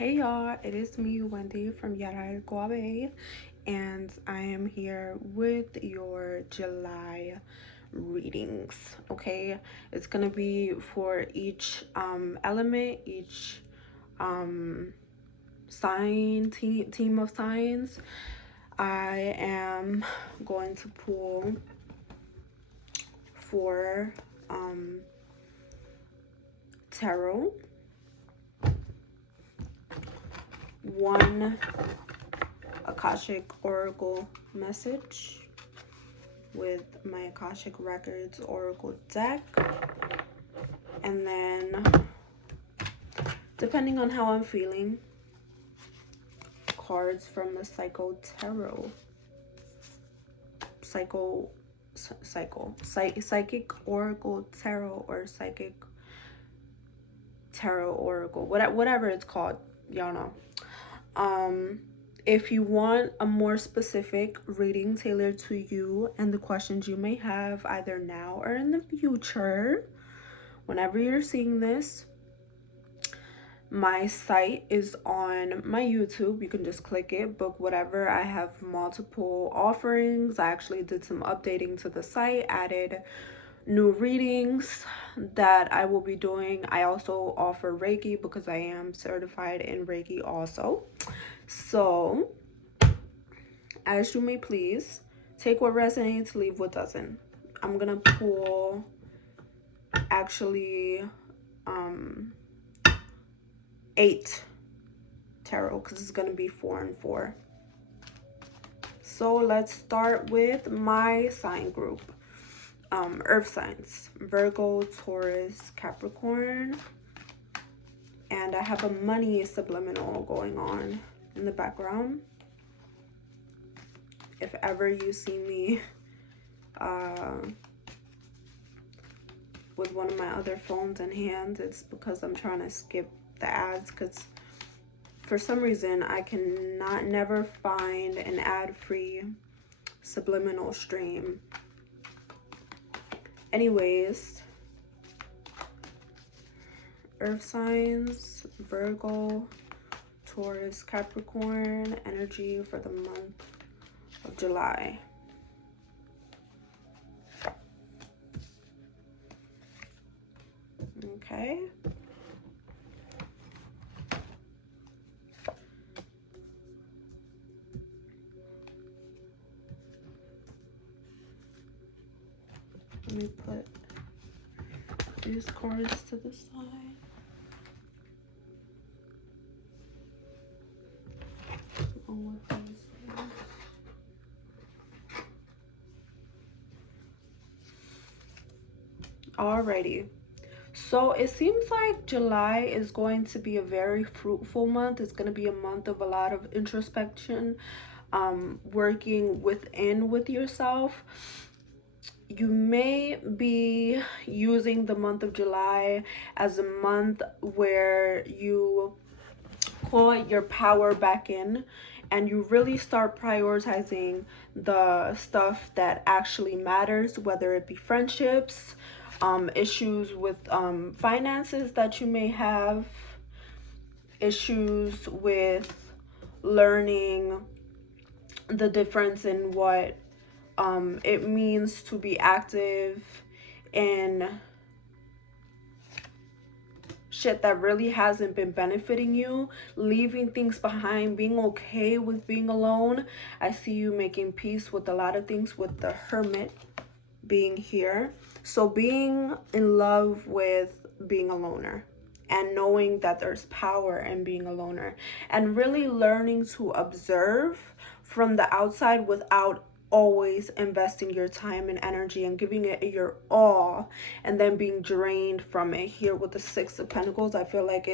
Hey y'all, it is me, Wendy from Yara Guave, and I am here with your July readings. Okay, it's gonna be for each element, each sign, team of signs. I am going to pull for tarot, one Akashic Oracle message with my Akashic Records Oracle deck, and then depending on how I'm feeling, cards from the Psychic Oracle Tarot, or Psychic Tarot Oracle, whatever it's called, y'all know. If you want a more specific reading tailored to you and the questions you may have either now or in the future, whenever you're seeing this, my site is on my YouTube. You can just click it, book whatever. I have multiple offerings. I actually did some updating to the site, added new readings that I will be doing. I also offer Reiki because I am certified in Reiki also. So, as you may please, take what resonates, leave what doesn't. I'm gonna pull actually 8 tarot because it's gonna be 4 and 4. So let's start with my sign group. Earth signs: Virgo, Taurus, Capricorn, and I have a money subliminal going on in the background. If ever you see me with one of my other phones in hand, it's because I'm trying to skip the ads, because for some reason I cannot never find an ad-free subliminal stream. Anyways, earth signs: Virgo, Taurus, Capricorn, energy for the month of July. Okay. Let me put these cards to the side. Alrighty. So it seems like July is going to be a very fruitful month. It's going to be a month of a lot of introspection, working within with yourself. You may be using the month of July as a month where you call your power back in and you really start prioritizing the stuff that actually matters, whether it be friendships, issues with finances that you may have, issues with learning the difference in what it means to be active in shit that really hasn't been benefiting you, leaving things behind, being okay with being alone. I see you making peace with a lot of things, with the Hermit being here. So being in love with being a loner and knowing that there's power in being a loner, and really learning to observe from the outside without always investing your time and energy and giving it your all and then being drained from it. Here with the Six of Pentacles, I feel like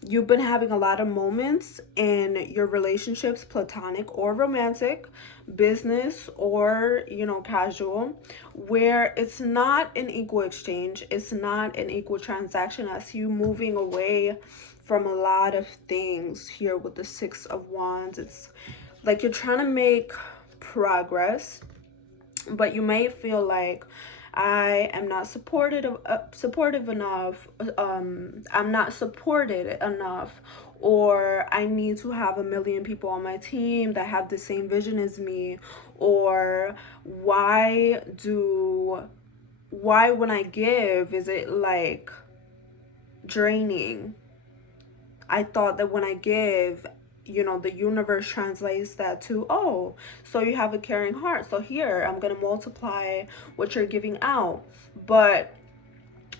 you've been having a lot of moments in your relationships, platonic or romantic, business or casual, where it's not an equal exchange, it's not an equal transaction. I see you moving away from a lot of things here with the Six of Wands. It's like you're trying to make progress, but you may feel like I am not supportive enough. I'm not supported enough, or I need to have a million people on my team that have the same vision as me, or why when I give is it like draining? I thought that when I give, the universe translates that to, oh, so you have a caring heart. So here, I'm going to multiply what you're giving out. But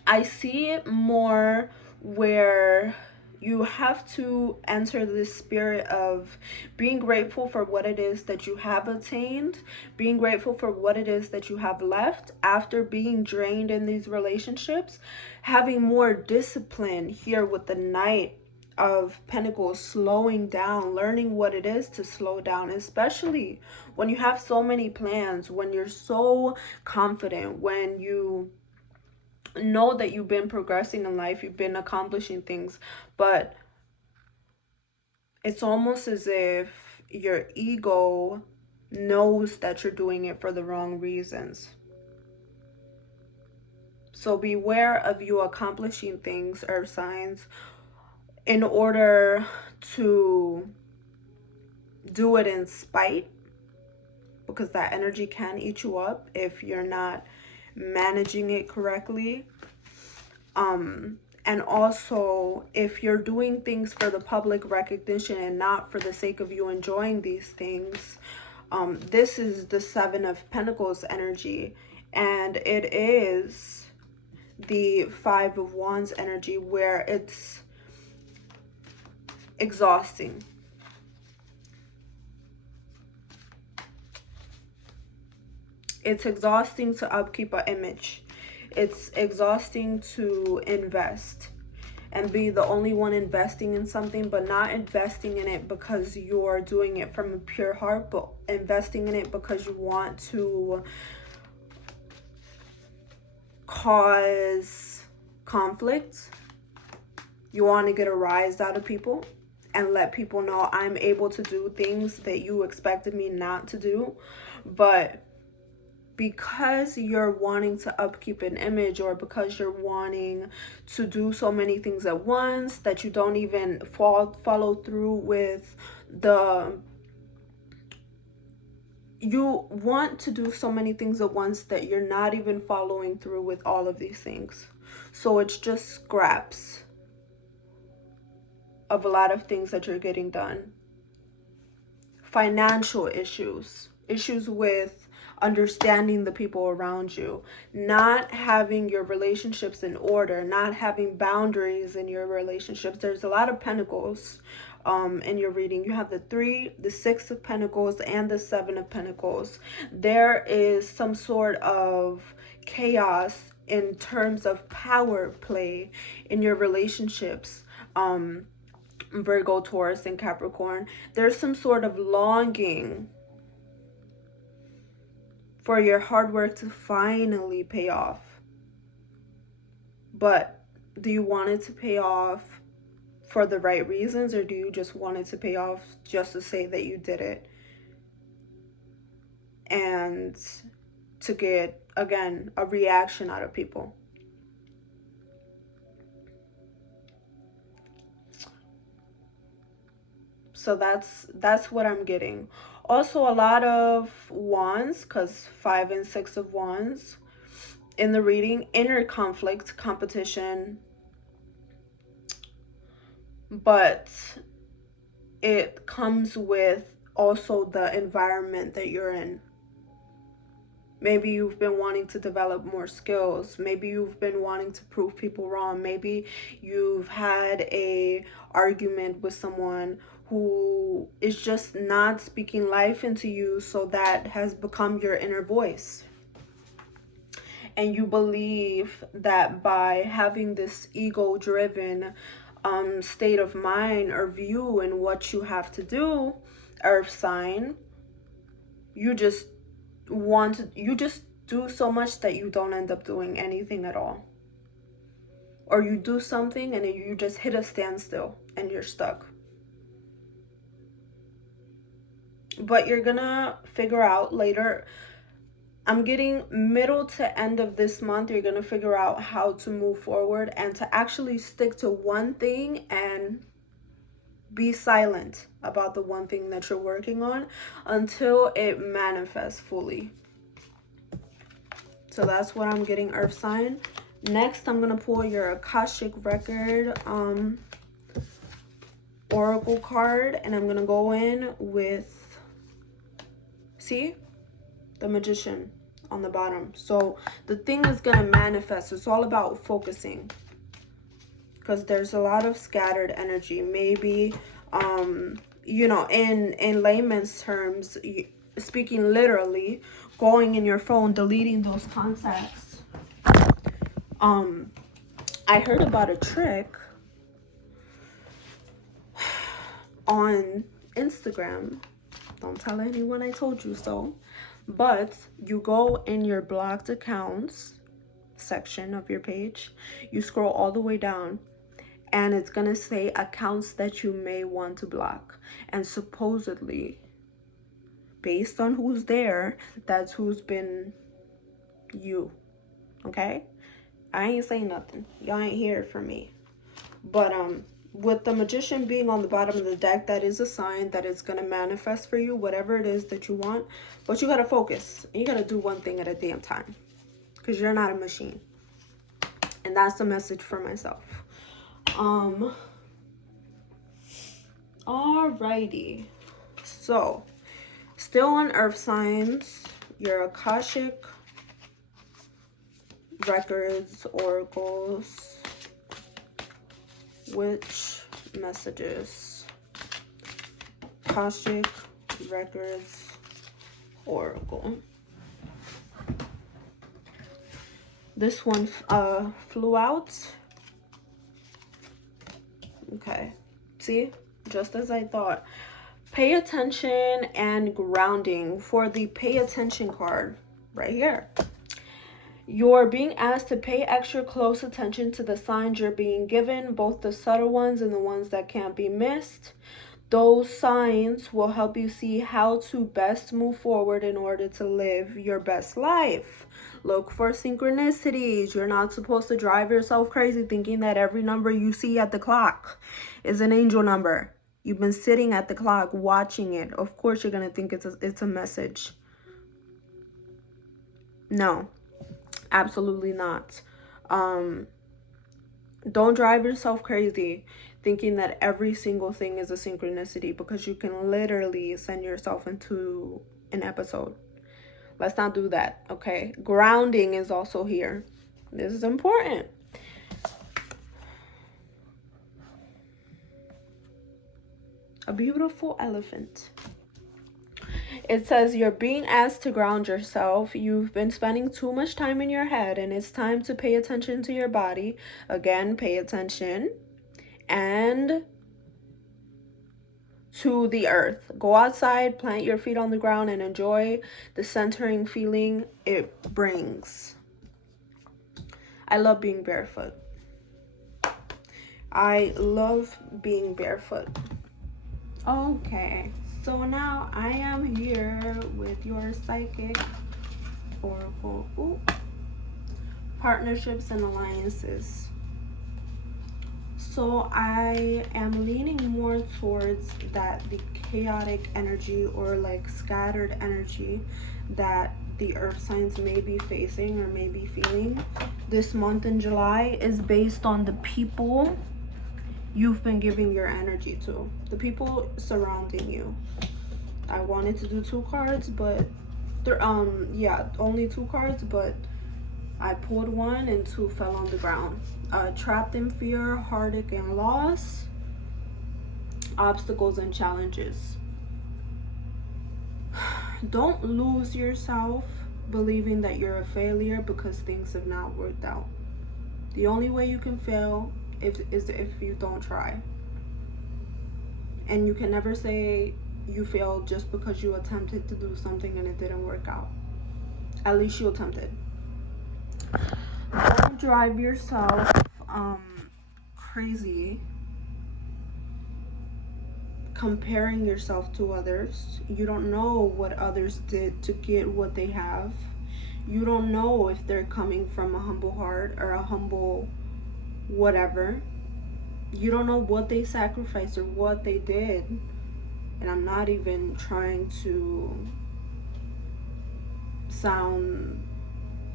I see it more where you have to enter this spirit of being grateful for what it is that you have attained, being grateful for what it is that you have left after being drained in these relationships, having more discipline here with the Knight of Pentacles, slowing down, learning what it is to slow down, especially when you have so many plans, when you're so confident, when you know that you've been progressing in life, you've been accomplishing things, but it's almost as if your ego knows that you're doing it for the wrong reasons. So beware of you accomplishing things, earth signs, in order to do it in spite, because that energy can eat you up if you're not managing it correctly. And also, if you're doing things for the public recognition and not for the sake of you enjoying these things, this is the Seven of Pentacles energy, and it is the Five of Wands energy, where it's exhausting. It's exhausting to upkeep an image. It's exhausting to invest and be the only one investing in something, but not investing in it because you're doing it from a pure heart, but investing in it because you want to cause conflict. You want to get a rise out of people and let people know I'm able to do things that you expected me not to do. But because you're wanting to upkeep an image, or because you're wanting to do so many things at once that you don't even follow through with you want to do so many things at once that you're not even following through with all of these things. So it's just scraps of a lot of things that you're getting done. Financial issues with understanding the people around you, not having your relationships in order, not having boundaries in your relationships. There's a lot of Pentacles in your reading. You have the 3, the 6 of Pentacles, and the 7 of Pentacles. There is some sort of chaos in terms of power play in your relationships. Virgo, Taurus, and Capricorn. There's some sort of longing for your hard work to finally pay off. But do you want it to pay off for the right reasons, or do you just want it to pay off just to say that you did it and to get, again, a reaction out of people? So that's what I'm getting. Also, a lot of wands, because 5 and 6 of wands in the reading. Inner conflict, competition, but it comes with also the environment that you're in. Maybe you've been wanting to develop more skills. Maybe you've been wanting to prove people wrong. Maybe you've had a argument with someone who is just not speaking life into you, so that has become your inner voice. And you believe that by having this ego-driven state of mind or view in what you have to do, earth sign, you just do so much that you don't end up doing anything at all. Or you do something and you just hit a standstill and you're stuck. But you're gonna figure out later. I'm getting middle to end of this month, you're going to figure out how to move forward and to actually stick to one thing and be silent about the one thing that you're working on until it manifests fully. So that's what I'm getting, Earth sign. Next, I'm going to pull your Akashic Record Oracle card, and I'm going to go in with, see, the Magician on the bottom. So the thing is going to manifest. It's all about focusing, because there's a lot of scattered energy. Maybe you know, in layman's terms, speaking literally, going in your phone, deleting those contacts. I heard about a trick on Instagram. Don't tell anyone I told you so. But you go in your blocked accounts section of your page, you scroll all the way down, and it's gonna say accounts that you may want to block. And supposedly, based on who's there, that's who's been you. Okay? I ain't saying nothing. Y'all ain't here for me. But with the Magician being on the bottom of the deck, that is a sign that it's gonna manifest for you, whatever it is that you want. But you gotta focus. You gotta do one thing at a damn time, because you're not a machine. And that's the message for myself. Alrighty. So, still on Earth signs, your Akashic Records, oracles, witch messages, Akashic Records, oracle. This one flew out. Okay, see, just as I thought. Pay attention and grounding for the pay attention card right here. You're being asked to pay extra close attention to the signs you're being given, both the subtle ones and the ones that can't be missed. Those signs will help you see how to best move forward in order to live your best life. Look for synchronicities. You're not supposed to drive yourself crazy thinking that every number you see at the clock is an angel number. You've been sitting at the clock watching it. Of course you're going to think it's a message. No, absolutely not. Don't drive yourself crazy thinking that every single thing is a synchronicity, because you can literally send yourself into an episode. Let's not do that, okay? Grounding is also here. This is important. A beautiful elephant. It says you're being asked to ground yourself. You've been spending too much time in your head, and it's time to pay attention to your body. Again, pay attention. And to the earth. Go outside, plant your feet on the ground, and enjoy the centering feeling it brings. I love being barefoot. I love being barefoot. Okay, so now I am here with your psychic oracle. Ooh. Partnerships and alliances. So I am leaning more towards that the chaotic energy, or like scattered energy, that the earth signs may be facing or may be feeling this month in July is based on the people you've been giving your energy to, the people surrounding you. I wanted to do 2 cards, but only 2 cards, but I pulled 1 and 2 fell on the ground. Trapped in fear, heartache, and loss. Obstacles and challenges. Don't lose yourself believing that you're a failure because things have not worked out. The only way you can fail is if you don't try. And you can never say you failed just because you attempted to do something and it didn't work out. At least you attempted. Don't drive yourself crazy comparing yourself to others. You don't know what others did to get what they have. You don't know if they're coming from a humble heart or a humble whatever. You don't know what they sacrificed or what they did. And I'm not even trying to sound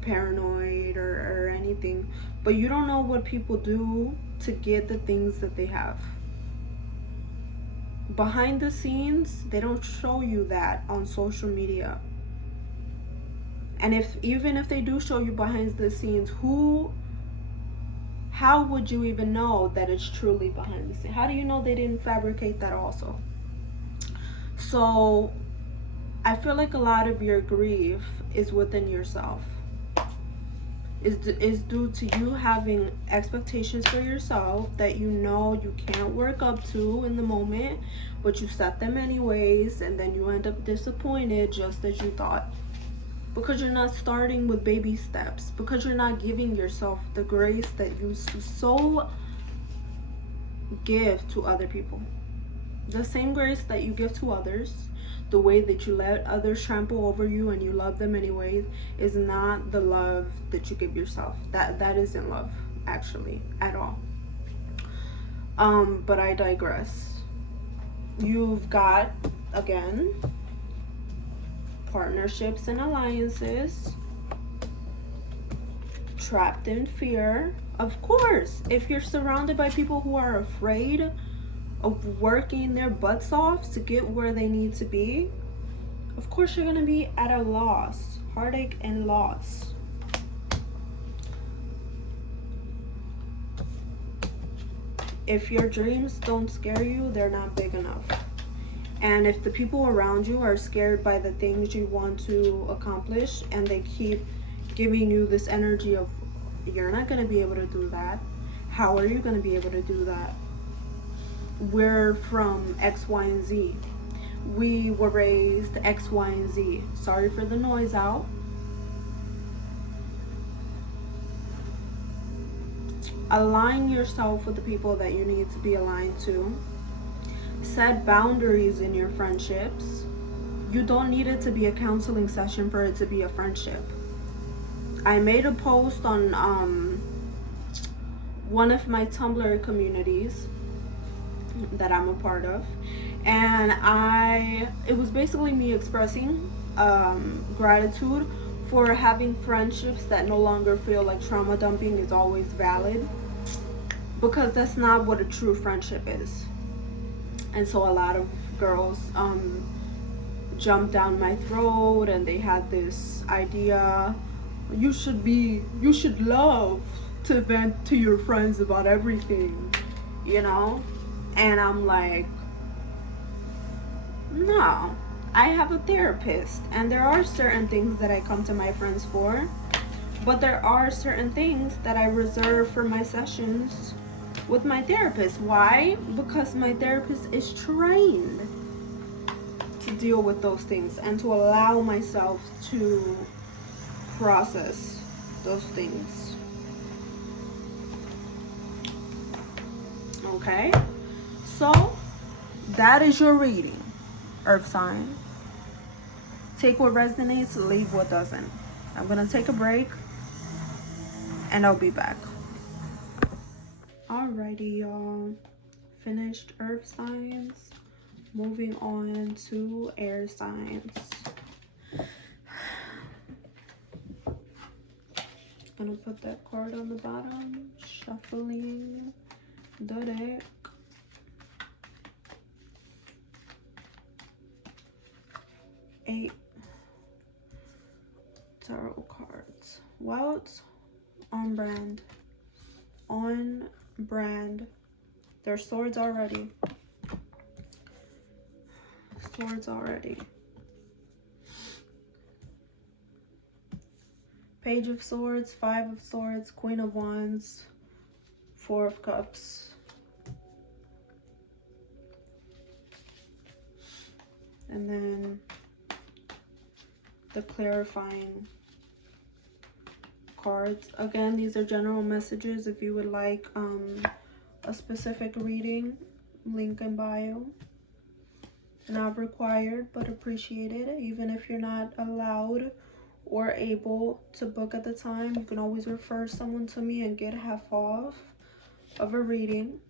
paranoid or anything, but you don't know what people do to get the things that they have. Behind the scenes, they don't show you that on social media. And even if they do show you behind the scenes, how would you even know that it's truly behind the scenes? How do you know they didn't fabricate that also? So I feel like a lot of your grief is within yourself. Is due to you having expectations for yourself that you know you can't work up to in the moment, but you set them anyways, and then you end up disappointed just as you thought. Because you're not starting with baby steps, because you're not giving yourself the grace that you so give to other people. The same grace that you give to others, the way that you let others trample over you and you love them anyways, is not the love that you give yourself. That isn't love, actually, at all. But I digress. You've got, again, partnerships and alliances, trapped in fear. Of course, if you're surrounded by people who are afraid of working their butts off to get where they need to be, of course you're going to be at a loss, heartache and loss. If your dreams don't scare you, they're not big enough. And if the people around you are scared by the things you want to accomplish and they keep giving you this energy of, you're not going to be able to do that, how are you going to be able to do that? We're from X, Y, and Z. We were raised X, Y, and Z. Sorry for the noise out. Align yourself with the people that you need to be aligned to. Set boundaries in your friendships. You don't need it to be a counseling session for it to be a friendship. I made a post on one of my Tumblr communities that I'm a part of, and it was basically me expressing gratitude for having friendships that no longer feel like trauma dumping is always valid, because that's not what a true friendship is. And so a lot of girls jumped down my throat, and they had this idea, you should love to vent to your friends about everything, you know? And I'm like, no, I have a therapist, and there are certain things that I come to my friends for, but there are certain things that I reserve for my sessions with my therapist. Why? Because my therapist is trained to deal with those things and to allow myself to process those things. Okay? So, that is your reading, Earth sign. Take what resonates, leave what doesn't. I'm going to take a break, and I'll be back. Alrighty, y'all. Finished Earth signs. Moving on to air signs. Gonna put that card on the bottom. Shuffling the deck. Eight tarot cards. Well, it's on brand. On brand. There's swords already. Swords already. Page of Swords, Five of Swords, Queen of Wands, Four of Cups. And then the clarifying cards. Again, these are general messages. If you would like a specific reading, link in bio. Not required, but appreciated. Even if you're not allowed or able to book at the time, you can always refer someone to me and get half off of a reading.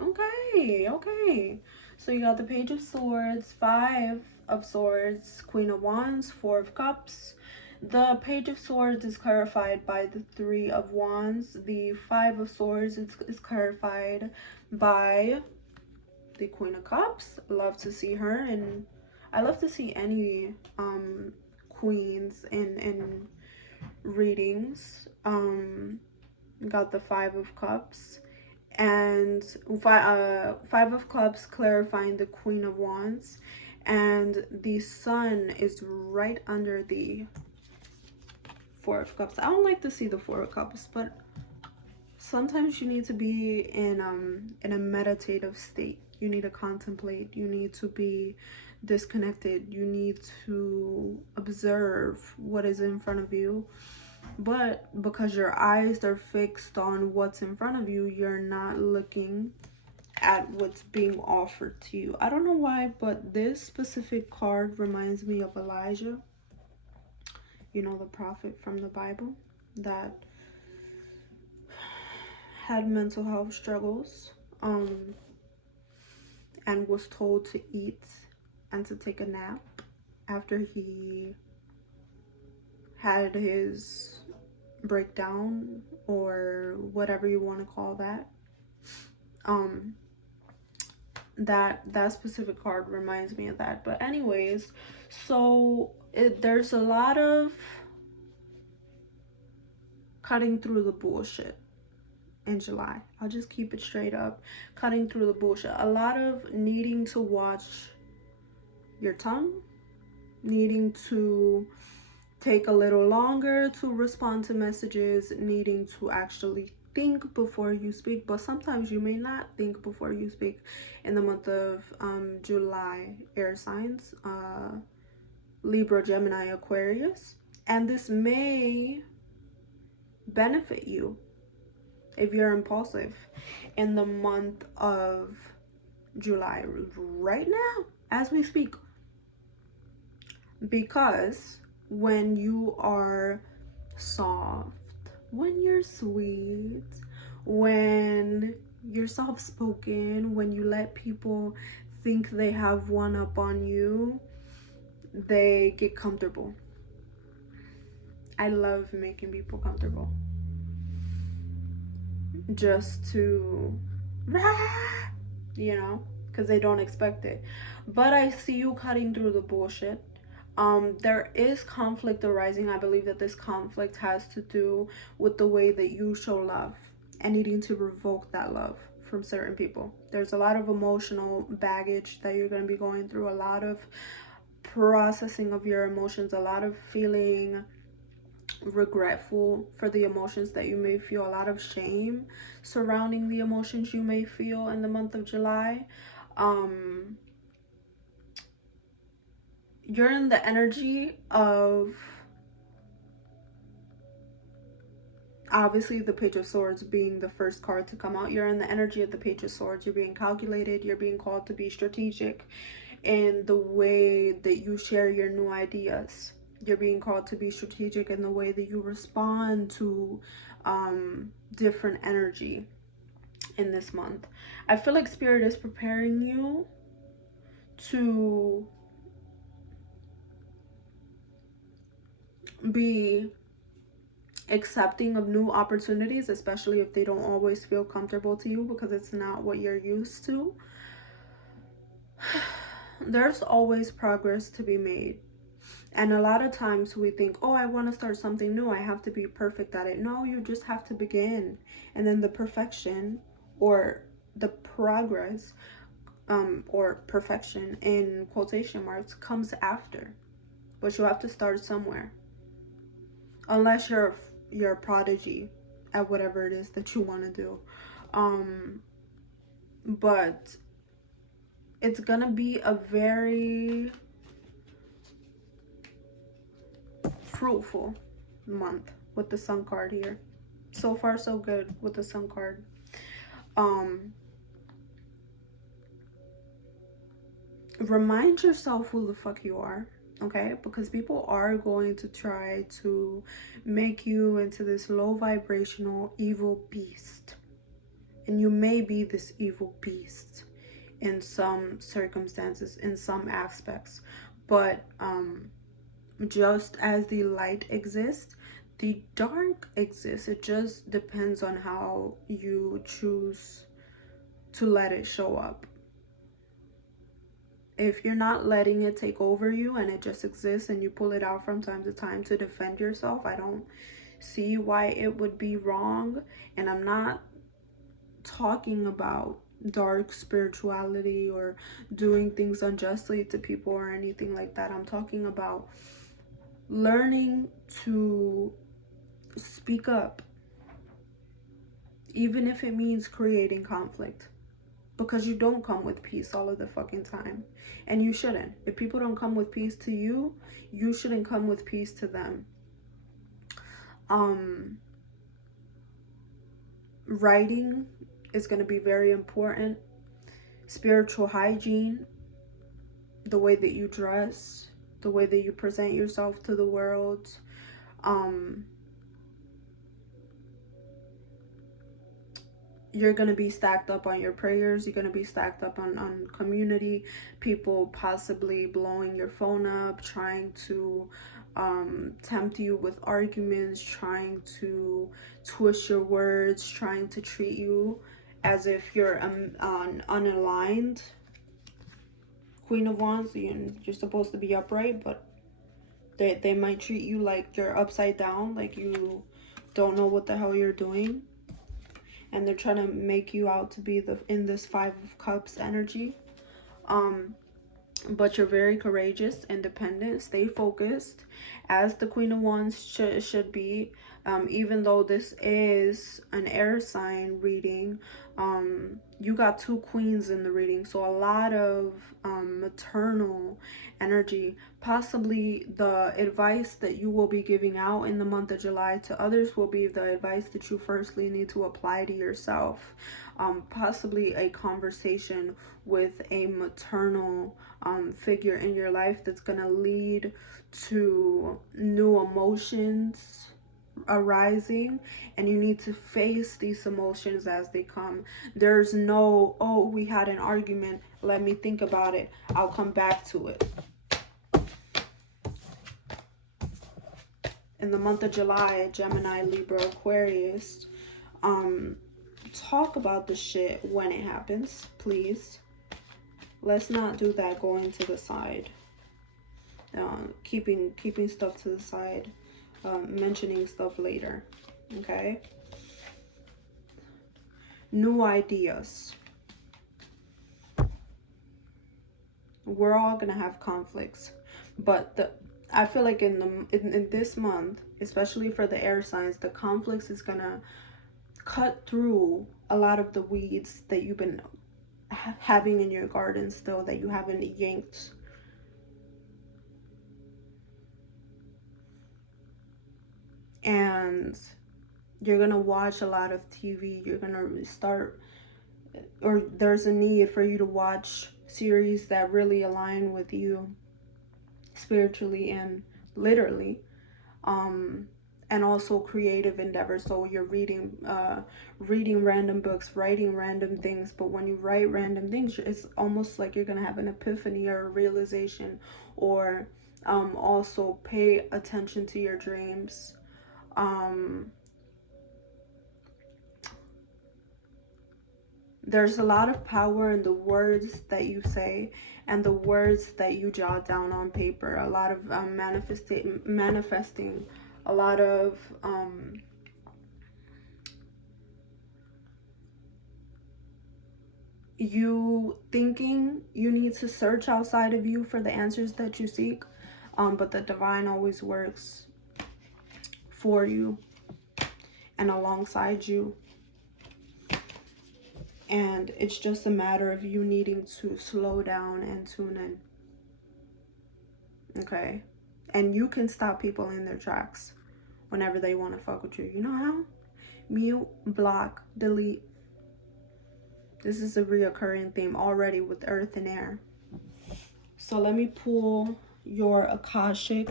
Okay. So you got the Page of Swords, Five of Swords, Queen of Wands, Four of Cups. The Page of Swords is clarified by the Three of Wands. The Five of Swords is clarified by the Queen of Cups. Love to see her, and I love to see any queens in readings. Got the Five of Cups, and Five of Cups clarifying the Queen of Wands, and the Sun is right under the Four of Cups. I don't like to see the Four of Cups, but sometimes you need to be in a meditative state. You need to contemplate. You need to be disconnected. You need to observe what is in front of you. But because your eyes are fixed on what's in front of you, you're not looking at what's being offered to you. I don't know why, but this specific card reminds me of Elijah. You know, the prophet from the Bible that had mental health struggles, and was told to eat and to take a nap after he had his breakdown, or whatever you want to call that. That specific card reminds me of that. But anyways, so there's a lot of cutting through the bullshit in July. I'll just keep it straight up. Cutting through the bullshit. A lot of needing to watch your tongue, needing to take a little longer to respond to messages, needing to actually think before you speak. But sometimes you may not think before you speak. In the month of July, air signs, Libra, Gemini, Aquarius, and this may benefit you if you're impulsive in the month of July, right now as we speak, because when you are soft, when you're sweet, when you're soft-spoken, when you let people think they have one up on you, they get comfortable. I love making people comfortable, just to, you know, because they don't expect it. But I see you cutting through the bullshit. There is conflict arising. I believe that this conflict has to do with the way that you show love and needing to revoke that love from certain people. There's a lot of emotional baggage that you're going to be going through, a lot of processing of your emotions, a lot of feeling regretful for the emotions that you may feel, a lot of shame surrounding the emotions you may feel in the month of July. You're in the energy of, obviously, the Page of Swords being the first card to come out. You're in the energy of the Page of Swords. You're being calculated. You're being called to be strategic in the way that you share your new ideas. You're being called to be strategic in the way that you respond to different energy in this month. I feel like Spirit is preparing you to be accepting of new opportunities, especially if they don't always feel comfortable to you because it's not what you're used to. There's always progress to be made. And a lot of times we think, oh, I want to start something new, I have to be perfect at it. No, you just have to begin. And then the perfection, or the progress, or perfection in quotation marks, comes after. But you have to start somewhere. Unless you're a prodigy at whatever it is that you want to do. But it's gonna be a very fruitful month with the Sun card here. So far so good with the Sun card. Remind yourself who the fuck you are. okay? Because people are going to try to make you into this low vibrational evil beast. And you may be this evil beast in some circumstances, in some aspects. But just as the light exists, the dark exists. It just depends on how you choose to let it show up. If you're not letting it take over you and it just exists and you pull it out from time to time to defend yourself, I don't see why it would be wrong. And I'm not talking about dark spirituality or doing things unjustly to people or anything like that. I'm talking about learning to speak up, even if it means creating conflict, because you don't come with peace all of the fucking time, and you shouldn't. If people don't come with peace to you, you shouldn't come with peace to them. Writing is going to be very important. Spiritual hygiene, the way that you dress, the way that you present yourself to the world, you're going to be stacked up on your prayers. You're going to be stacked up on community, people possibly blowing your phone up, trying to tempt you with arguments, trying to twist your words, trying to treat you as if you're unaligned. Queen of Wands, you're supposed to be upright, but they might treat you like you're upside down, like you don't know what the hell you're doing. And they're trying to make you out to be in this Five of Cups energy. But you're very courageous, independent, stay focused, as the Queen of Wands should be. Even though this is an air sign reading, you got two queens in the reading, so a lot of maternal energy. Possibly the advice that you will be giving out in the month of July to others will be the advice that you firstly need to apply to yourself. Possibly a conversation with a maternal figure in your life that's going to lead to new emotions arising, and you need to face these emotions as they come. There's no, oh, we had an argument, let me think about it, I'll come back to it. In the month of July, Gemini, Libra, Aquarius, talk about the shit when it happens, please. Let's not do that going to the side, keeping stuff to the side, mentioning stuff later. Okay, new ideas. We're all gonna have conflicts, but I feel like in this month, especially for the air signs, the conflicts is gonna cut through a lot of the weeds that you've been having in your garden still, that you haven't yanked. And you're gonna watch a lot of TV. You're gonna start, or there's a need for you to watch series that really align with you spiritually and literally, and also creative endeavors. So you're reading random books, writing random things. But when you write random things, it's almost like you're gonna have an epiphany or a realization. Or also pay attention to your dreams. There's a lot of power in the words that you say and the words that you jot down on paper. A lot of manifesting, a lot of you thinking. You need to search outside of you for the answers that you seek, but the divine always works for you and alongside you. And it's just a matter of you needing to slow down and tune in. Okay? And you can stop people in their tracks whenever they want to fuck with you. You know how? Mute, block, delete. This is a reoccurring theme already with earth and air. So let me pull your Akashic.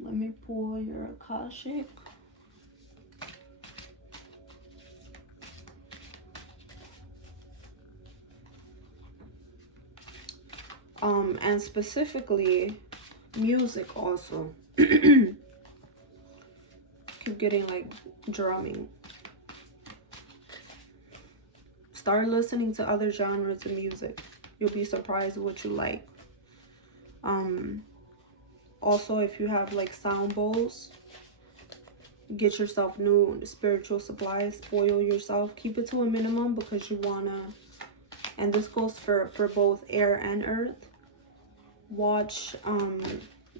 Let me pull your Akashic. And specifically music also. Keep getting like drumming. Start listening to other genres of music. You'll be surprised what you like. Also, if you have like sound bowls, get yourself new spiritual supplies. Spoil yourself. Keep it to a minimum because you wanna, and this goes for both air and earth. Watch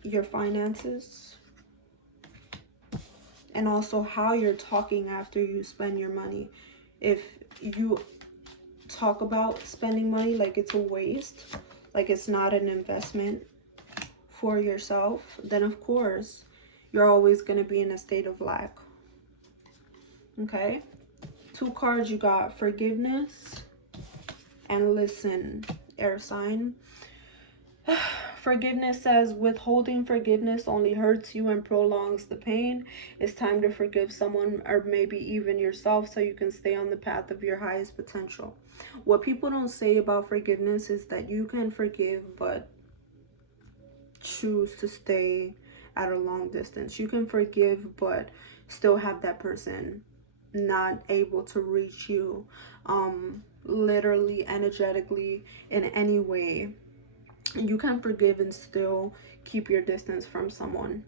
your finances, and also how you're talking after you spend your money. If you talk about spending money like it's a waste, like it's not an investment for yourself, then of course you're always going to be in a state of lack. Okay, 2 cards you got: forgiveness and listen, air sign. Forgiveness says withholding forgiveness only hurts you and prolongs the pain. It's time to forgive someone, or maybe even yourself, so you can stay on the path of your highest potential. What people don't say about forgiveness is that you can forgive but choose to stay at a long distance. You can forgive but still have that person not able to reach you literally, energetically, in any way. You can forgive and still keep your distance from someone.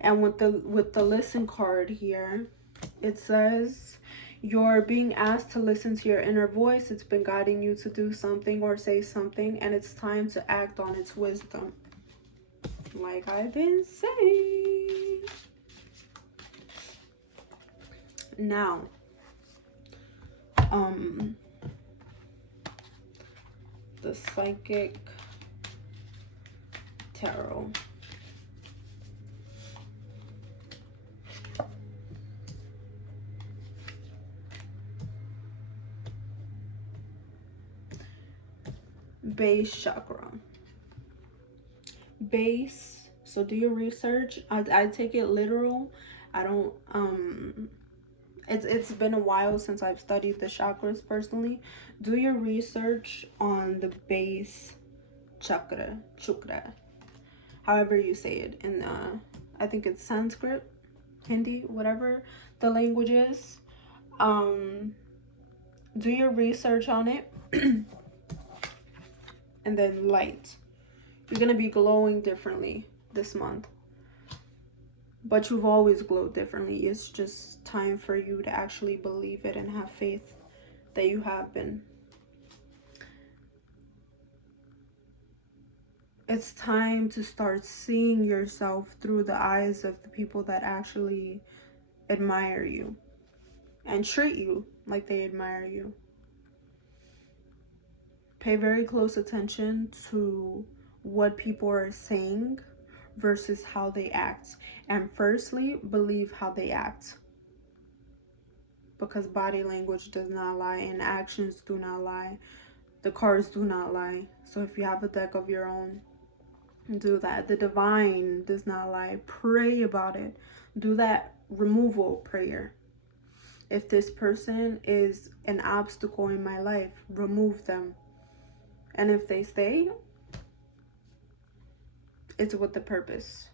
And with the listen card here, it says you're being asked to listen to your inner voice. It's been guiding you to do something or say something, and it's time to act on its wisdom, like I've been saying. Now, the Psychic Tarot. Base chakra. Base. So do your research. I take it literal. I don't it's been a while since I've studied the chakras personally. Do your research on the base chakra, however you say it. In I think it's Sanskrit, Hindi, whatever the language is. Do your research on it. And then light. You're gonna be glowing differently this month, but you've always glowed differently. It's just time for you to actually believe it and have faith that you have been. It's time to start seeing yourself through the eyes of the people that actually admire you and treat you like they admire you. Pay very close attention to what people are saying versus how they act. And firstly, believe how they act. Because body language does not lie and actions do not lie. The cards do not lie. So if you have a deck of your own, do that. The divine does not lie. Pray about it. Do that removal prayer. If this person is an obstacle in my life, remove them. And if they stay, it's with the purpose.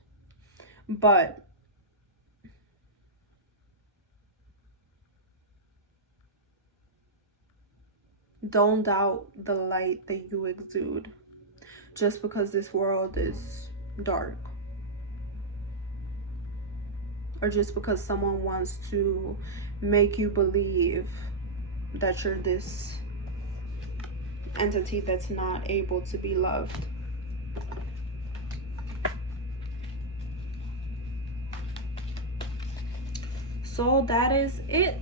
But don't doubt the light that you exude just because this world is dark, or just because someone wants to make you believe that you're this entity that's not able to be loved. So that is it.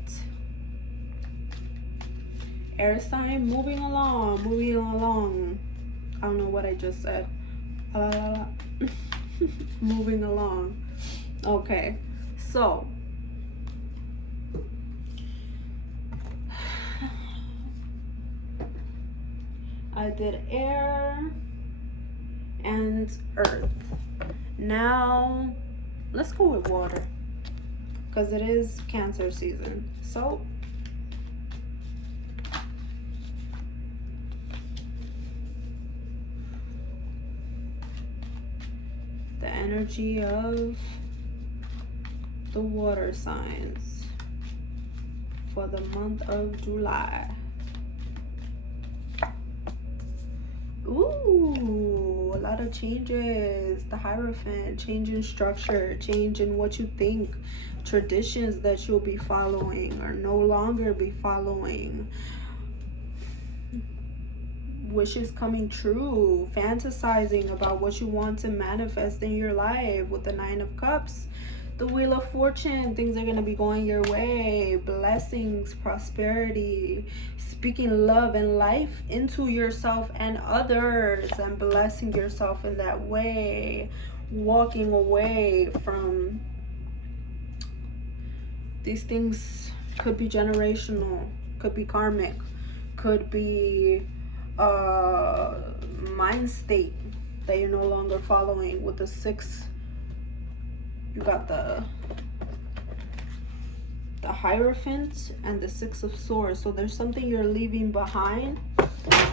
Air sign, moving along. I don't know what I just said. Moving along. Okay, so I did air and earth. Now let's go with water, because it is Cancer season. So the energy of the water signs for the month of July. Ooh, a lot of changes. The Hierophant, change in structure, change in what you think, traditions that you'll be following or no longer be following, wishes coming true, fantasizing about what you want to manifest in your life with the Nine of Cups. The Wheel of Fortune, things are going to be going your way, blessings, prosperity, speaking love and life into yourself and others, and blessing yourself in that way, walking away from these things. Could be generational, could be karmic, could be mind state that you're no longer following. With the 6, you got the Hierophant and the 6 of Swords. So there's something you're leaving behind.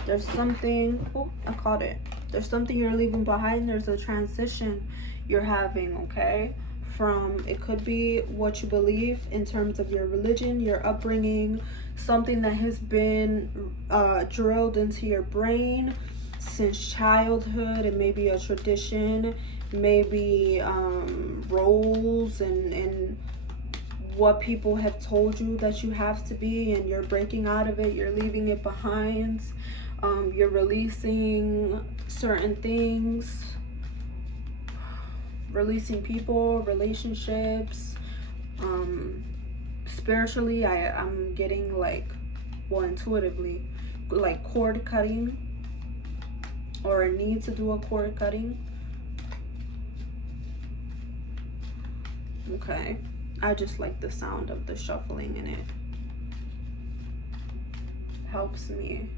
There's something, oh, I caught it. There's something you're leaving behind. There's a transition you're having, okay? From, it could be what you believe in terms of your religion, your upbringing, something that has been drilled into your brain since childhood. It may be a tradition, maybe roles and what people have told you that you have to be, and you're breaking out of it, you're leaving it behind, you're releasing certain things, releasing people, relationships. Spiritually, I'm getting like, well, intuitively, like cord cutting, or a need to do a cord cutting. Okay, I just like the sound of the shuffling in it. Helps me.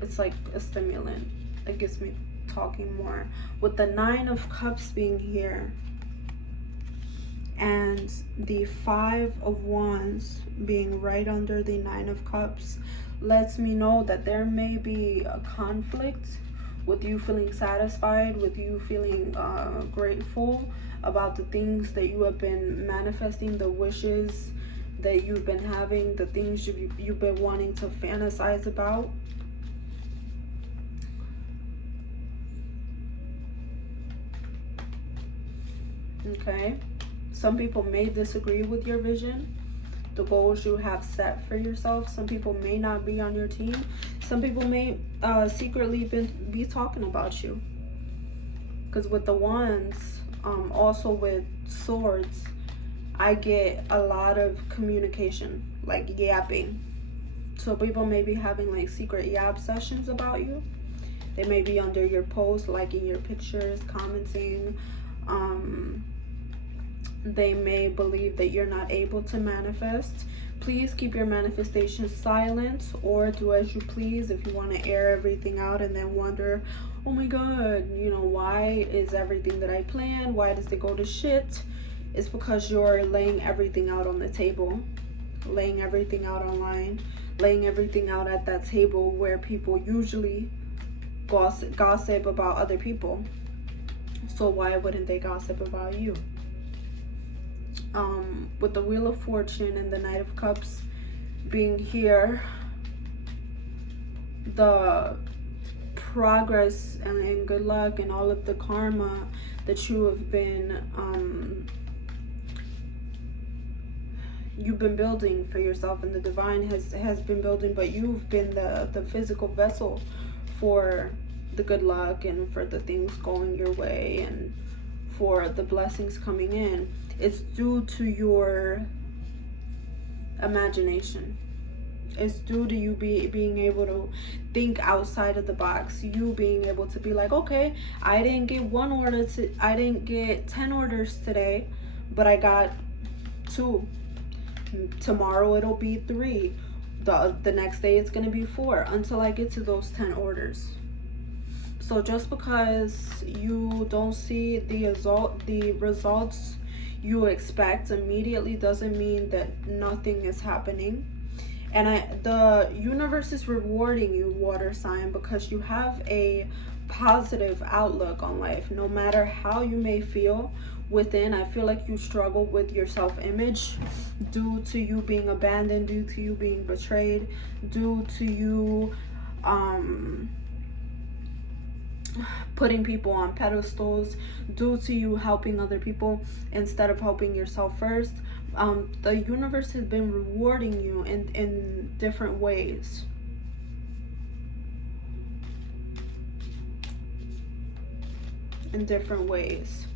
It's like a stimulant. It gets me talking more. With the 9 of Cups being here and the 5 of Wands being right under the 9 of Cups, lets me know that there may be a conflict with you feeling satisfied, with you feeling grateful about the things that you have been manifesting, the wishes that you've been having, the things you've been wanting to fantasize about. Okay, some people may disagree with your vision, the goals you have set for yourself. Some people may not be on your team. Some people may secretly be talking about you. Because with the Wands, also with Swords, I get a lot of communication, like yapping. So people may be having like secret yap sessions about you. They may be under your posts, liking your pictures, commenting. They may believe that you're not able to manifest. Please keep your manifestation silent, or do as you please. If you want to air everything out and then wonder, oh my god, you know, why is everything that I planned, why does it go to shit? It's because you're laying everything out on the table, laying everything out online, laying everything out at that table where people usually gossip about other people. So why wouldn't they gossip about you? With the Wheel of Fortune and the Knight of Cups being here, the progress and good luck and all of the karma that you have been you've been building for yourself, and the divine has been building, but you've been the physical vessel for the good luck and for the things going your way and for the blessings coming in. It's due to your imagination. It's due to you being able to think outside of the box. You being able to be like, okay, I didn't get one order I didn't get 10 orders today, but I got 2. Tomorrow it'll be 3. the next day it's going to be 4 until I get to those 10 orders. So just because you don't see the results you expect immediately doesn't mean that nothing is happening. And the universe is rewarding you, water sign, because you have a positive outlook on life. No matter how you may feel within, I feel like you struggle with your self-image due to you being abandoned, due to you being betrayed, due to you putting people on pedestals, due to you helping other people instead of helping yourself first. The universe has been rewarding you in different ways. In different ways.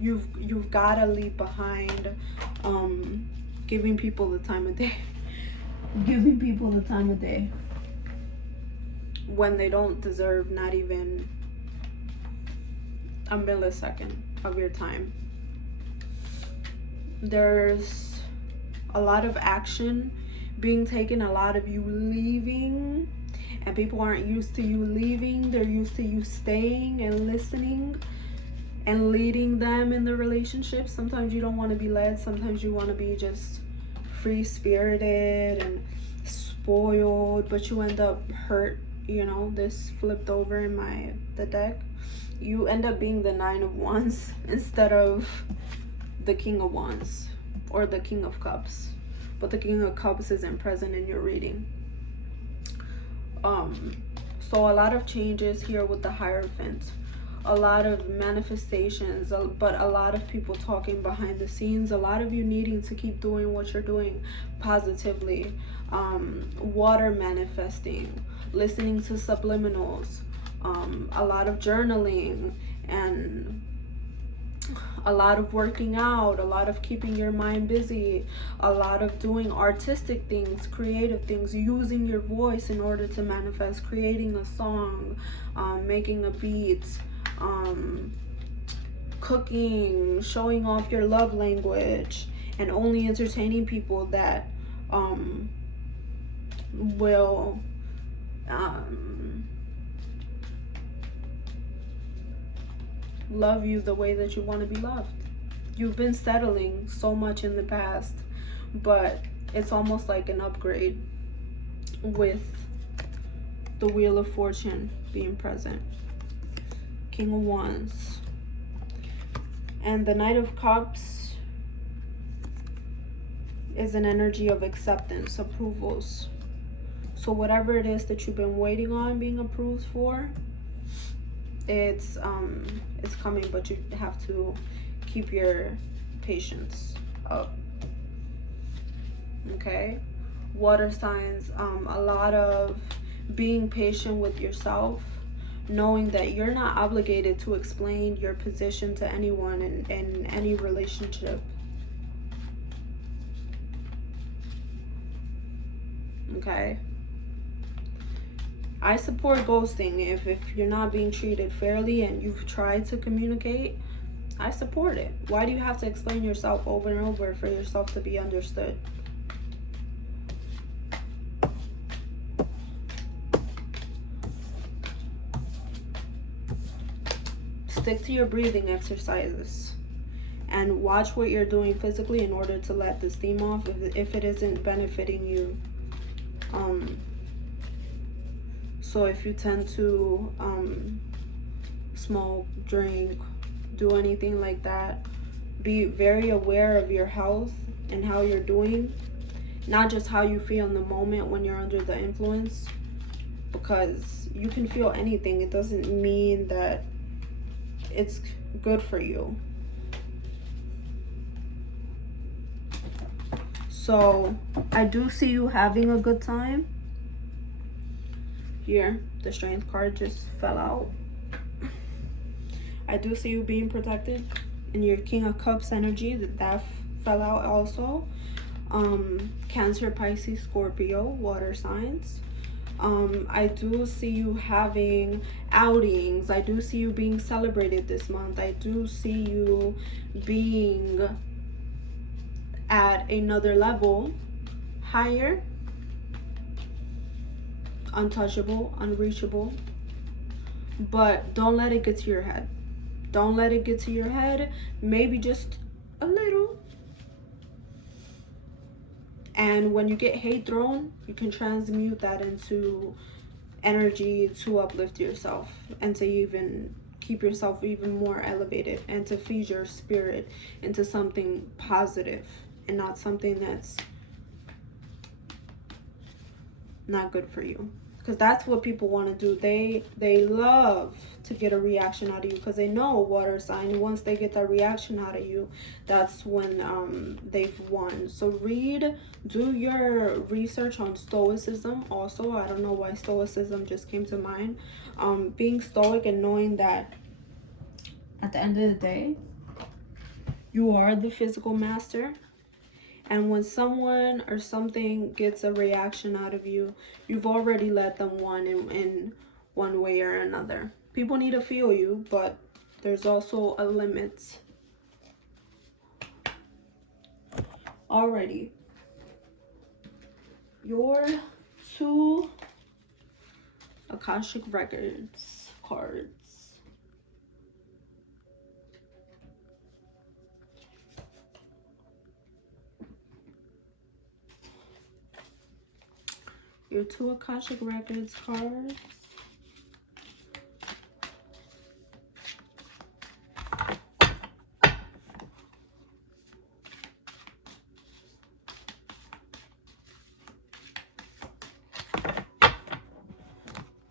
You've got to leave behind giving people the time of day. Giving people the time of day when they don't deserve not even a millisecond of your time. There's a lot of action being taken, a lot of you leaving, and people aren't used to you leaving. They're used to you staying and listening and leading them in the relationship. Sometimes you don't want to be led. Sometimes you want to be just free-spirited and spoiled, but you end up hurt. You know, this flipped over in the deck. You end up being the 9 of Wands instead of the King of Wands or the King of Cups. But the King of Cups isn't present in your reading. So a lot of changes here with the Hierophant. A lot of manifestations, but a lot of people talking behind the scenes. A lot of you needing to keep doing what you're doing positively. Water manifesting, listening to subliminals, a lot of journaling, and a lot of working out, a lot of keeping your mind busy, a lot of doing artistic things, creative things, using your voice in order to manifest, creating a song, making a beat, cooking, showing off your love language, and only entertaining people that will love you the way that you want to be loved. You've been settling so much in the past, but it's almost like an upgrade with the Wheel of Fortune being present. King of Wands. And the Knight of Cups is an energy of acceptance, approvals. So whatever it is that you've been waiting on being approved for, it's coming, but you have to keep your patience up. Okay, water signs, a lot of being patient with yourself, knowing that you're not obligated to explain your position to anyone in any relationship. Okay, I support ghosting. If you're not being treated fairly and you've tried to communicate, I support it. Why do you have to explain yourself over and over for yourself to be understood? Stick to your breathing exercises and watch what you're doing physically in order to let the steam off if it isn't benefiting you. So if you tend to smoke, drink, do anything like that, be very aware of your health and how you're doing, not just how you feel in the moment when you're under the influence, because you can feel anything. It doesn't mean that it's good for you. So I do see you having a good time. Here, the Strength card just fell out. I do see you being protected in your King of Cups energy. That fell out also. Cancer, Pisces, Scorpio, water signs. I do see you having outings. I do see you being celebrated this month. I do see you being at another level, higher, untouchable, unreachable. But don't let it get to your head. Don't let it get to your head. Maybe just a little. And when you get hate thrown, you can transmute that into energy to uplift yourself and to even keep yourself even more elevated and to feed your spirit into something positive and not something that's not good for you. Because that's what people want to do. They love to get a reaction out of you because they know water sign. Once they get that reaction out of you, that's when they've won. So do your research on stoicism also. I don't know why stoicism just came to mind. Being stoic and knowing that at the end of the day, you are the physical master. And when someone or something gets a reaction out of you, you've already let them win in one way or another. People need to feel you, but there's also a limit. Alrighty. Your 2 Akashic Records cards. Your 2 Akashic Records cards.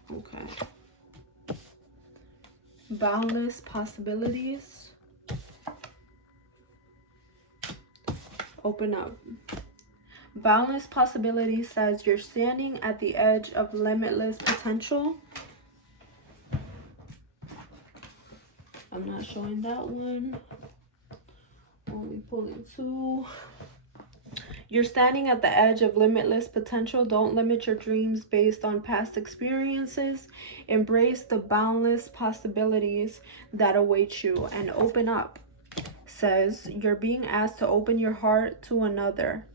Okay. Boundless possibilities. Open up. Boundless possibility says you're standing at the edge of limitless potential. I'm not showing that one. Only pulling 2. You're standing at the edge of limitless potential. Don't limit your dreams based on past experiences. Embrace the boundless possibilities that await you and open up. Says you're being asked to open your heart to another,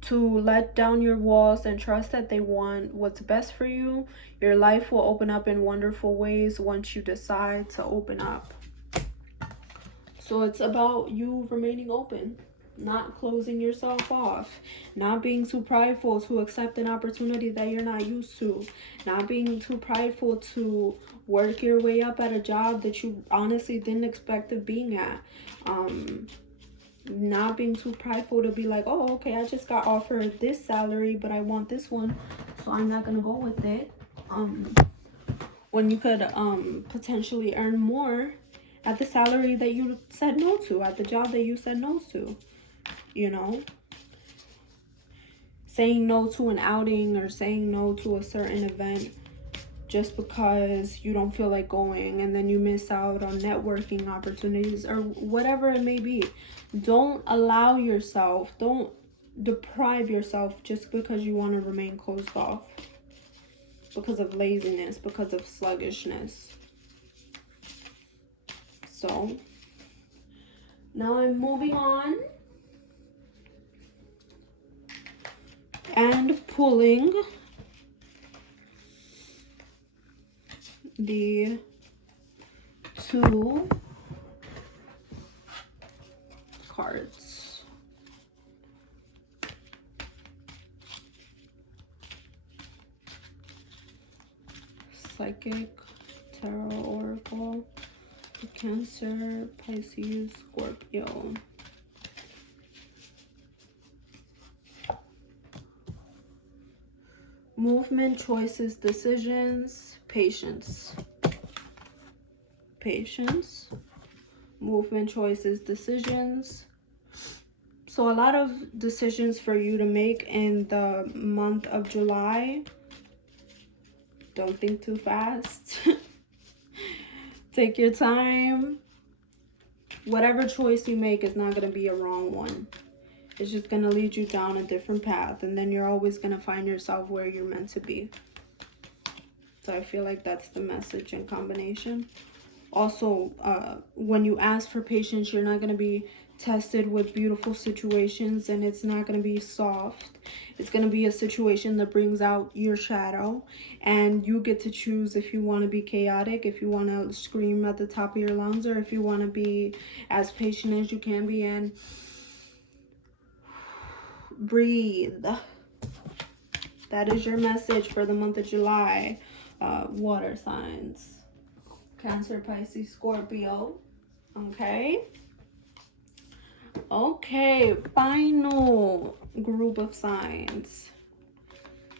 to let down your walls and trust that they want what's best for you. Your life will open up in wonderful ways once you decide to open up. So it's about you remaining open, not closing yourself off, not being too prideful to accept an opportunity that you're not used to, not being too prideful to work your way up at a job that you honestly didn't expect of being at. Not being too prideful to be like, oh, okay, I just got offered this salary, but I want this one, so I'm not gonna go with it. When you could potentially earn more at the salary that you said no to, at the job that you said no to, you know. Saying no to an outing or saying no to a certain event just because you don't feel like going, and then you miss out on networking opportunities or whatever it may be. Don't allow yourself, don't deprive yourself just because you want to remain closed off, because of laziness, because of sluggishness. So now I'm moving on and pulling the 2 cards. Psychic, Tarot Oracle, Cancer, Pisces, Scorpio. Movement, choices, decisions, patience. Patience, movement, choices, decisions. So a lot of decisions for you to make in the month of July. Don't think too fast. Take your time. Whatever choice you make is not going to be a wrong one. It's just going to lead you down a different path, and then you're always going to find yourself where you're meant to be. So I feel like that's the message in combination. Also, when you ask for patience, you're not going to be tested with beautiful situations, and it's not going to be soft. It's going to be a situation that brings out your shadow, and you get to choose if you want to be chaotic, if you want to scream at the top of your lungs, or if you want to be as patient as you can be and breathe. That is your message for the month of July. Water signs. Cancer, Pisces, Scorpio. Okay. Okay, final group of signs.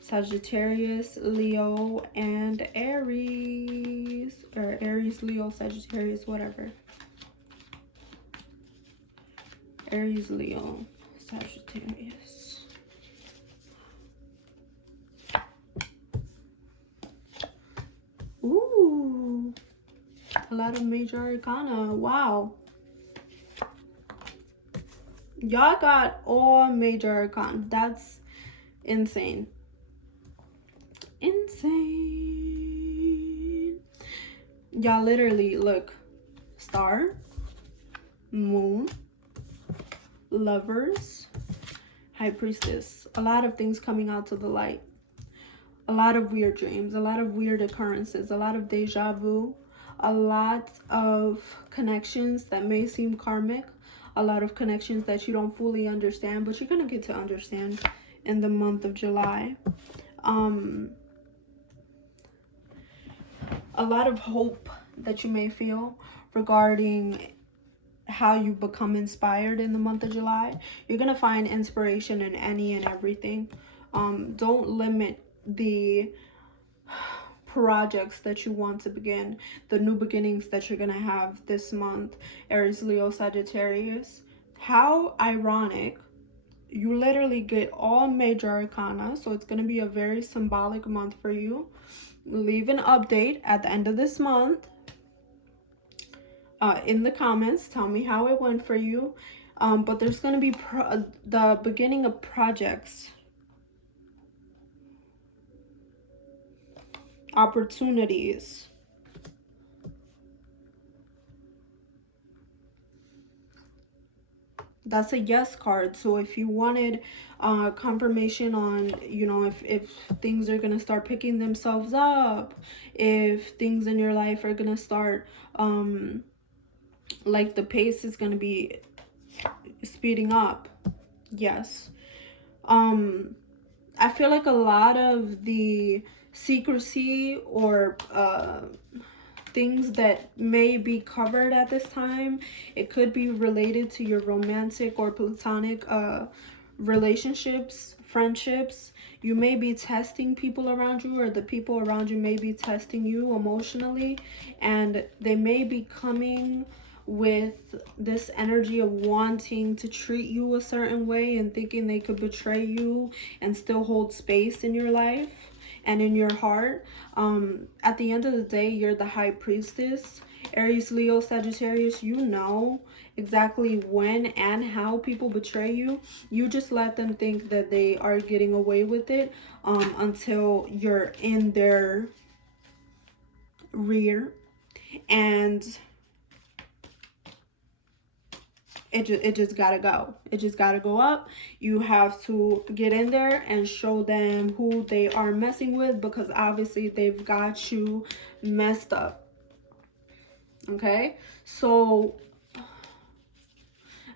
Sagittarius, Leo, and Aries. Or Aries, Leo, Sagittarius, whatever. Aries, Leo, Sagittarius. Ooh. A lot of major arcana. Wow. Y'all got all major arcana. That's insane. Insane. Y'all literally look. Star, Moon, Lovers, High Priestess. A lot of things coming out to the light. A lot of weird dreams. A lot of weird occurrences. A lot of deja vu. A lot of connections that may seem karmic. A lot of connections that you don't fully understand, but you're going to get to understand in the month of July. A lot of hope that you may feel regarding how you become inspired in the month of July. You're going to find inspiration in any and everything. Don't limit the projects that you want to begin, the new beginnings that you're going to have this month. Aries, Leo, Sagittarius. How ironic. You literally get all major arcana, so it's going to be a very symbolic month for you. Leave an update at the end of this month in the comments. Tell me how it went for you. But there's going to be the beginning of projects, opportunities. That's a yes card. So if you wanted confirmation on, you know, if things are going to start picking themselves up, if things in your life are going to start, like the pace is going to be speeding up. Yes. I feel like a lot of the secrecy or things that may be covered at this time, it could be related to your romantic or platonic relationships, friendships. You may be testing people around you, or the people around you may be testing you emotionally, and they may be coming with this energy of wanting to treat you a certain way and thinking they could betray you and still hold space in your life and in your heart. At the end of the day, you're the High Priestess. Aries, Leo, Sagittarius, you know exactly when and how people betray you. You just let them think that they are getting away with it until you're in their rear, and it just gotta go. It just gotta go up. You have to get in there and show them who they are messing with, because obviously they've got you messed up. Okay, so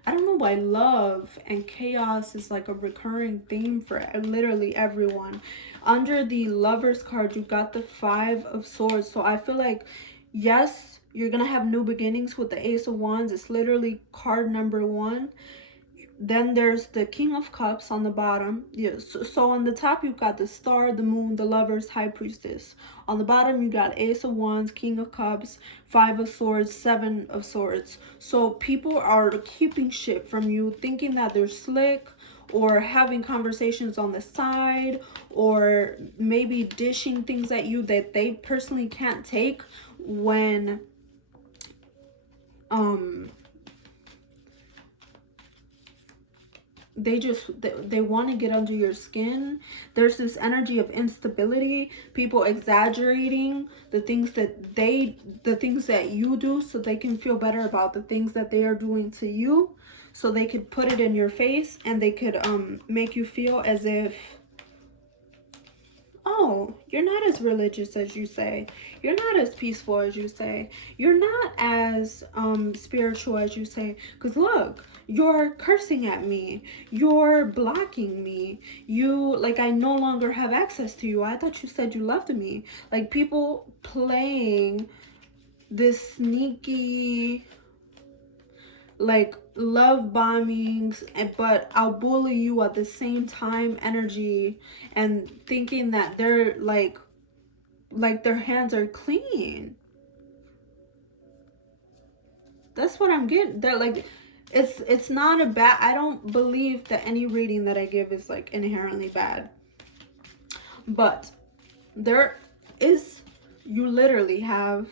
I don't know why love and chaos is like a recurring theme for literally everyone. Under the Lovers card, you got the 5 of Swords. So I feel like, yes, you're going to have new beginnings with the Ace of Wands. It's literally card number 1. Then there's the King of Cups on the bottom. Yes, so on the top, you've got the Star, the Moon, the Lovers, High Priestess. On the bottom, you got Ace of Wands, King of Cups, 5 of Swords, 7 of Swords. So people are keeping shit from you, thinking that they're slick, or having conversations on the side, or maybe dishing things at you that they personally can't take when they want to get under your skin. There's this energy of instability, people exaggerating the things that you do so they can feel better about the things that they are doing to you. so they could put it in your face and they could make you feel as if, oh, you're not as religious as you say. You're not as peaceful as you say. You're not as spiritual as you say. Because look, you're cursing at me. You're blocking me. You, like, I no longer have access to you. I thought you said you loved me. Like, people playing this sneaky, like, love bombings, but I'll bully you at the same time energy, and thinking that they're like their hands are clean. That's what I'm getting. They're like, it's not a bad, I don't believe that any reading that I give is like inherently bad, but there is, you literally have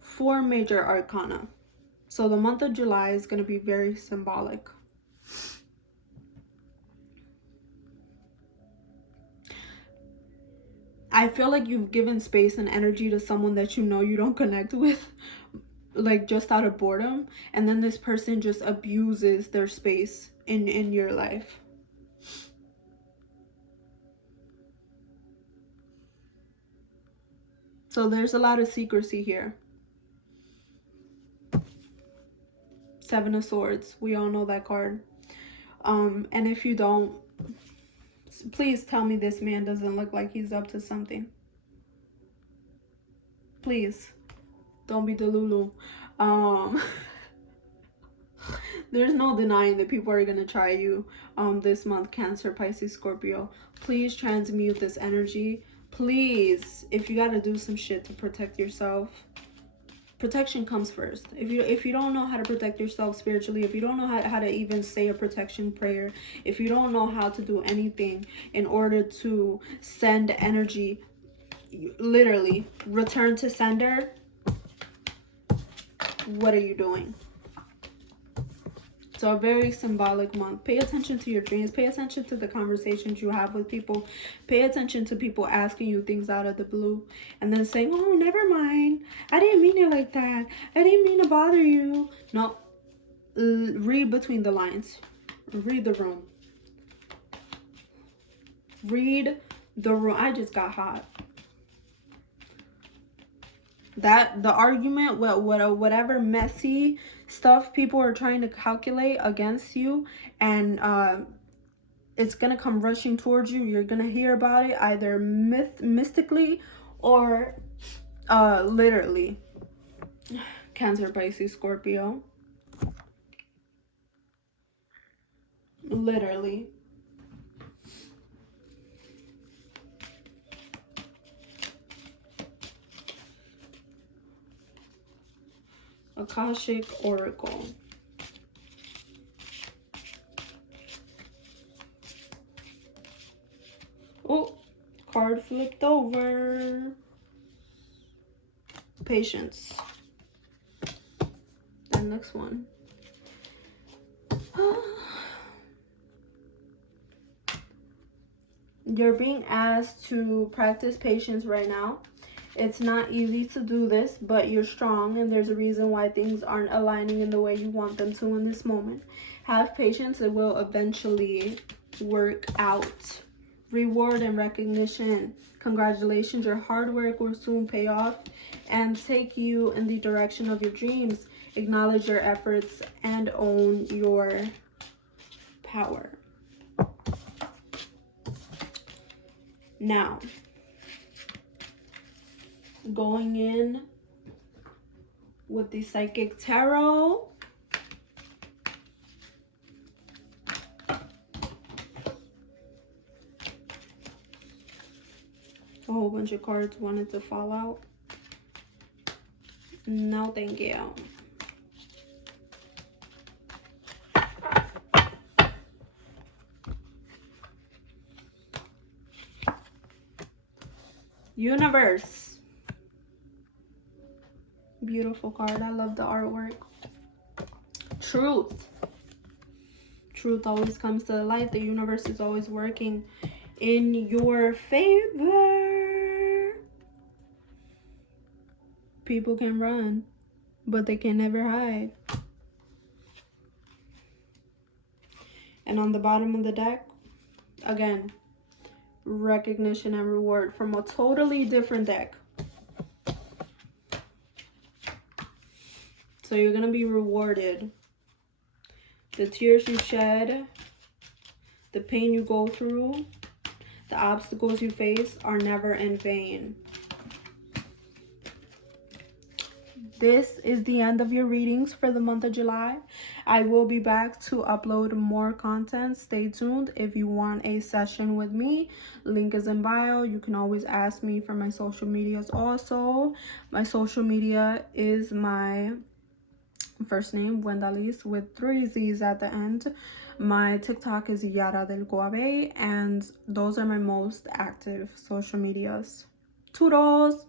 4 major arcana. So the month of July is going to be very symbolic. I feel like you've given space and energy to someone that you know you don't connect with, like just out of boredom, and then this person just abuses their space in your life. So there's a lot of secrecy here. 7 of Swords. We all know that card. And if you don't, please tell me this man doesn't look like he's up to something. Please. Don't be Delulu. There's no denying that people are going to try you this month, Cancer, Pisces, Scorpio. Please transmute this energy. Please, if you got to do some shit to protect yourself, protection comes first. If you don't know how to protect yourself spiritually, if you don't know how to even say a protection prayer, if you don't know how to do anything in order to send energy, literally return to sender, what are you doing? So a very symbolic month. Pay attention to your dreams. Pay attention to the conversations you have with people. Pay attention to people asking you things out of the blue and then saying, oh, never mind. I didn't mean it like that. I didn't mean to bother you. No. Read between the lines. Read the room. Read the room. I just got hot. That the argument, whatever messy stuff people are trying to calculate against you, and it's gonna come rushing towards you. You're gonna hear about it either mystically or literally. Cancer, Pisces, Scorpio. Literally. Akashic Oracle. Oh, card flipped over. Patience. The next one. You're being asked to practice patience right now. It's not easy to do this, but you're strong, and there's a reason why things aren't aligning in the way you want them to in this moment. Have patience. It will eventually work out. Reward and recognition. Congratulations. Your hard work will soon pay off and take you in the direction of your dreams. Acknowledge your efforts and own your power. Now, going in with the Psychic Tarot. A whole bunch of cards wanted to fall out. No, thank you. Universe. Beautiful card. I love the artwork. Truth. Truth always comes to the light. The universe is always working in your favor. People can run, but they can never hide. And on the bottom of the deck, again, recognition and reward from a totally different deck. So you're going to be rewarded. The tears you shed, the pain you go through, the obstacles you face are never in vain. This is the end of your readings for the month of July. I will be back to upload more content. Stay tuned. If you want a session with me, link is in bio. You can always ask me for my social medias also. My social media is my first name, Wendalis, with 3 Z's at the end. My TikTok is Yara del Guave, and those are my most active social medias. Toodles!